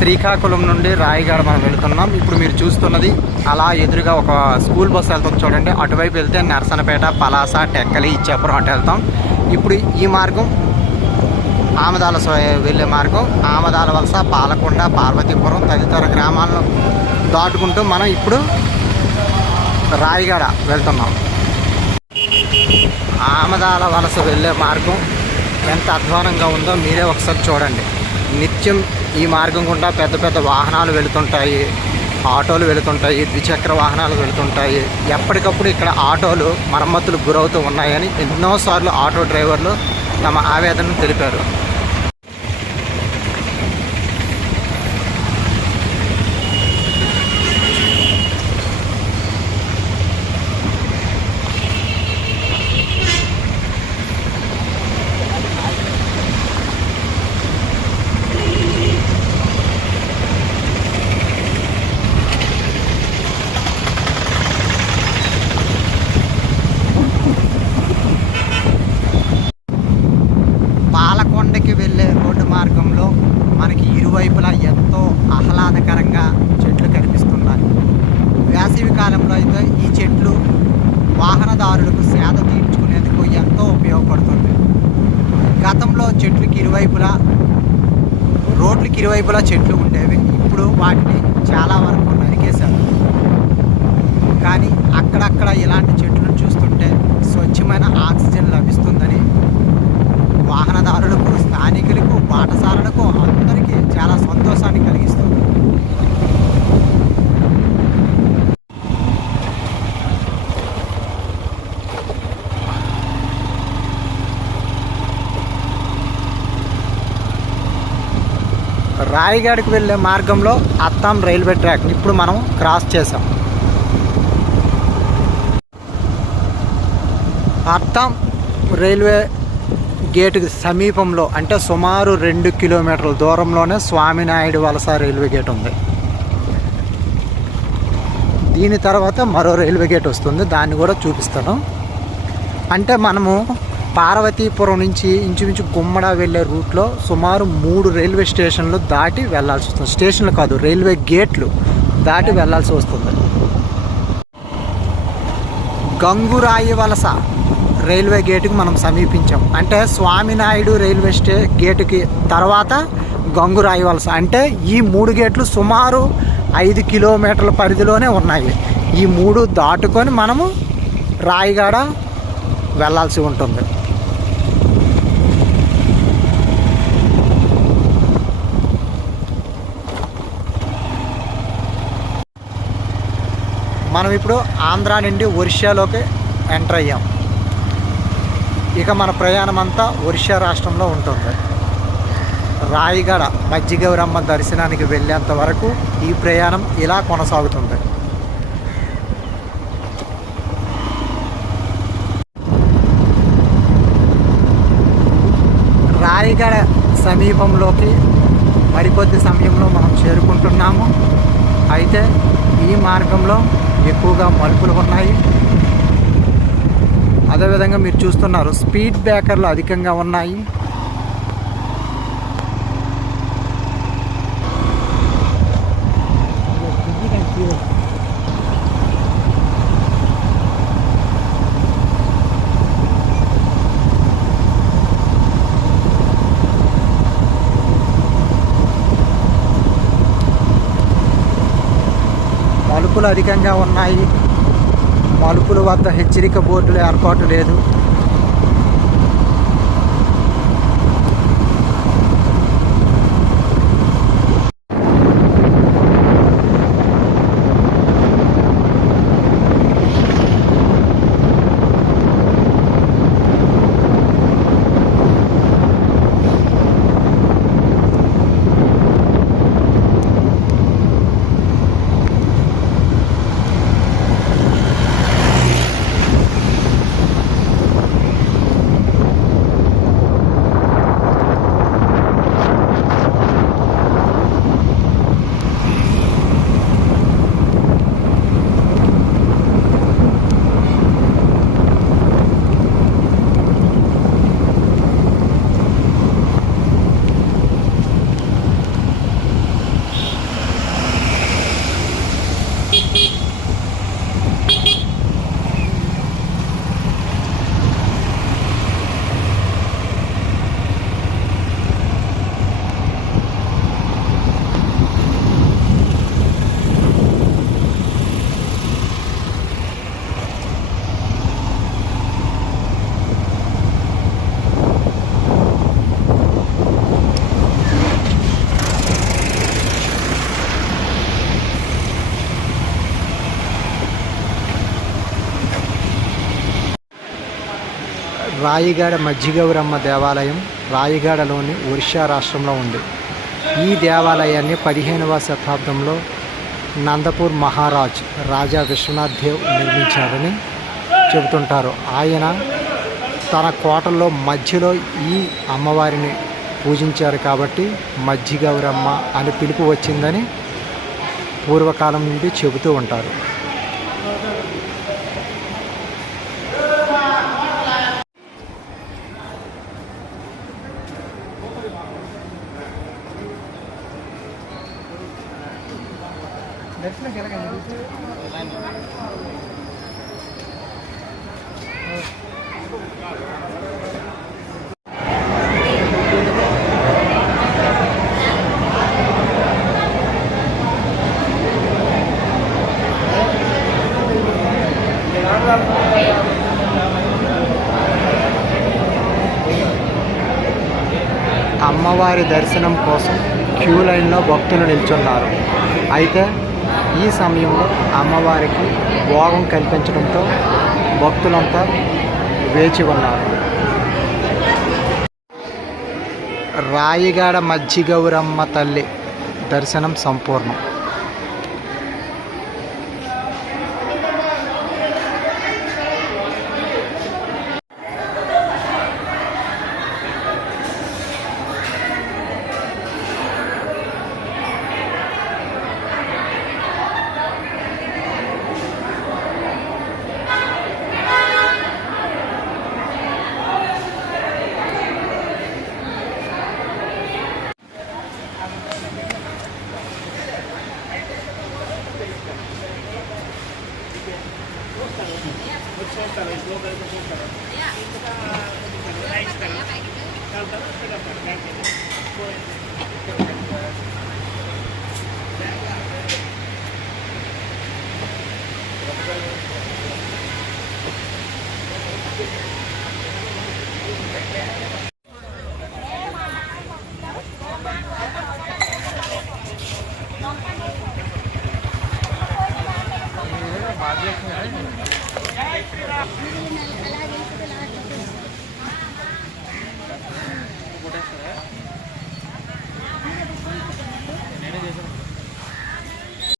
శ్రీకాకుళం నుండి రాయగడ మనం వెళ్తున్నాం. ఇప్పుడు మీరు చూస్తున్నది అలా ఎదురుగా ఒక స్కూల్ బస్సు వెళ్తుంది చూడండి. అటువైపు వెళ్తే నరసనపేట పలాస టెక్కలి ఇచ్చాపురం అటు వెళ్తాం. ఇప్పుడు ఈ మార్గం ఆమదాల వెళ్ళే మార్గం ఆమదాల వలస పాలకొండ పార్వతీపురం తదితర గ్రామాలను దాటుకుంటూ మనం ఇప్పుడు రాయగడ వెళ్తున్నాం. ఆమదాల వలస వెళ్ళే మార్గం ఎంత అధ్వానంగా ఉందో మీరే ఒకసారి చూడండి. నిత్యం ఈ మార్గం గుండా పెద్ద పెద్ద వాహనాలు వెళుతుంటాయి ఆటోలు వెళుతుంటాయి ద్విచక్ర వాహనాలు వెళుతుంటాయి. ఎప్పటికప్పుడు ఇక్కడ ఆటోలు మరమ్మతులు గురవుతూ ఉన్నాయని ఎన్నోసార్లు ఆటో డ్రైవర్లు తమ ఆవేదనను తెలిపారు పాలకొండకి వెళ్ళే రోడ్డు మార్గంలో మనకి ఇరువైపులా ఎంతో ఆహ్లాదకరంగా చెట్లు కనిపిస్తున్నాయి. వేసవి కాలంలో అయితే ఈ చెట్లు వాహనదారులకు సేద తీర్చుకునేందుకు ఎంతో ఉపయోగపడుతుంది. గతంలో చెట్లకి ఇరువైపులా రోడ్లకి ఇరువైపులా చెట్లు ఉండేవి. ఇప్పుడు వాటిని చాలా వరకు నరికేశారు. కానీ అక్కడక్కడ ఇలాంటి చెట్లను చూస్తుంటే స్వచ్ఛమైన ఆక్సిజన్ లభిస్తుందని వాహనదారులకు స్థానికులకు పాఠశాలలకు అందరికీ చాలా సంతోషాన్ని కలిగిస్తుంది. రాయగఢకి వెళ్ళే మార్గంలో అత్తాం రైల్వే ట్రాక్ ఇప్పుడు మనం క్రాస్ చేసాం అత్తాం రైల్వే గేటుకి సమీపంలో అంటే సుమారు రెండు కిలోమీటర్ల దూరంలోనే స్వామినాయుడు వలస రైల్వే గేట్ ఉంది. దీని తర్వాత మరో రైల్వే గేట్ వస్తుంది దాన్ని కూడా చూపిస్తాను. అంటే మనము పార్వతీపురం నుంచి ఇంచుమించు గుమ్మడ వెళ్ళే రూట్లో సుమారు మూడు రైల్వే స్టేషన్లు దాటి వెళ్ళాల్సి వస్తుంది. స్టేషన్లు కాదు రైల్వే గేట్లు దాటి వెళ్ళాల్సి వస్తుంది. గంగురాయి వలస రైల్వే గేటుకి మనం సమీపించాం. అంటే స్వామినాయుడు రైల్వే స్టే గేటుకి తర్వాత గంగురాయి వలస. అంటే ఈ మూడు గేట్లు సుమారు ఐదు కిలోమీటర్ల పరిధిలోనే ఉన్నాయి. ఈ మూడు దాటుకొని మనము రాయిగాడ వెళ్ళాల్సి ఉంటుంది. మనం ఇప్పుడు ఆంధ్రా నుండి ఒరిస్సాలోకి ఎంటర్ అయ్యాం. ఇక మన ప్రయాణం అంతా ఒరిస్సా రాష్ట్రంలో ఉంటుంది. రాయిగడ మజ్జిగౌరమ్మ దర్శనానికి వెళ్ళేంత వరకు ఈ ప్రయాణం ఇలా కొనసాగుతుంది. రాయిగడ సమీపంలోకి మరికొద్ది సమయంలో మనం చేరుకుంటున్నాము. అయితే ఈ మార్గంలో ఎక్కువగా మలుపులు ఉన్నాయి అదేవిధంగా మీరు చూస్తున్నారు స్పీడ్ బ్రేకర్లు అధికంగా ఉన్నాయి. మలుపులు అధికంగా ఉన్నాయి. మలుపుల వద్ద హెచ్చరిక బోర్డులు ఏర్పాటు లేదు. రాయిగాడ మజ్జిగౌరమ్మ దేవాలయం రాయిగాడలోని ఒరిస్సా రాష్ట్రంలో ఉంది. ఈ దేవాలయాన్ని పదిహేనవ శతాబ్దంలో నందపూర్ మహారాజ్ రాజా విశ్వనాథ్ దేవ్ నిర్మించారని చెబుతుంటారు. ఆయన తన కోటల్లో మధ్యలో ఈ అమ్మవారిని పూజించారు కాబట్టి మజ్జిగౌరమ్మ అని పిలుపు వచ్చిందని పూర్వకాలం నుండి చెబుతూ ఉంటారు. అమ్మవారి దర్శనం కోసం క్యూ లైన్లో భక్తులు నిల్చున్నారు. అయితే ఈ సమయంలో అమ్మవారికి భోగం కల్పించడంతో భక్తులంతా వేచి ఉన్నారు. రాయిగాడ మజ్జిగౌరమ్మ తల్లి దర్శనం సంపూర్ణం. చేస్తారు ఇంట్లో చేస్తారు దాని తర్వాత Thank you. ஜெய் ஸ்ரீராம்